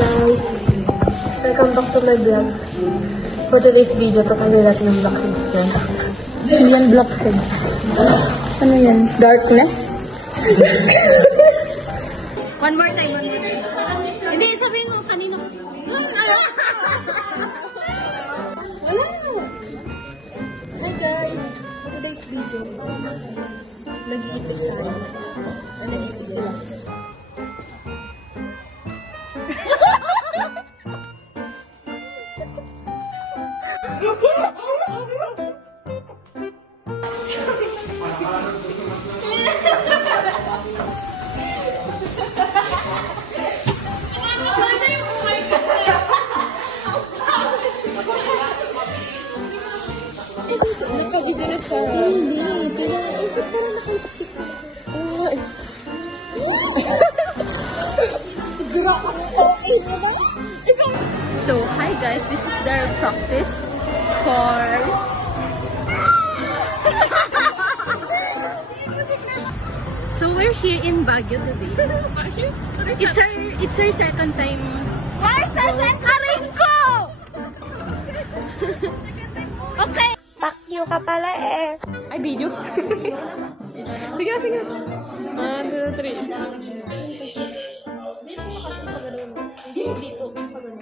guys! Welcome back to my vlog. For today's video, pagkagalat ng blackheads dyan. Ano yan, blackheads? Ano yan? Darkness? One more time. Hindi, sabihin mo kanino. Wala! Hi guys! For today's video, nag-iipit tayo. Nag-iipit sila. Nakabigyan siya. Hindi. Ito parang naka-stick. So, hi guys, this is their practice for So we're here in Baguio today. It's our second time. Where's the second ko? Okay. Pakyo ka pala eh. Ay, video. Sige. 1, 2, 3. Dito mo kasi pag ganun. Dito pag ganun.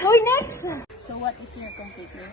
We're next! So what is your computer?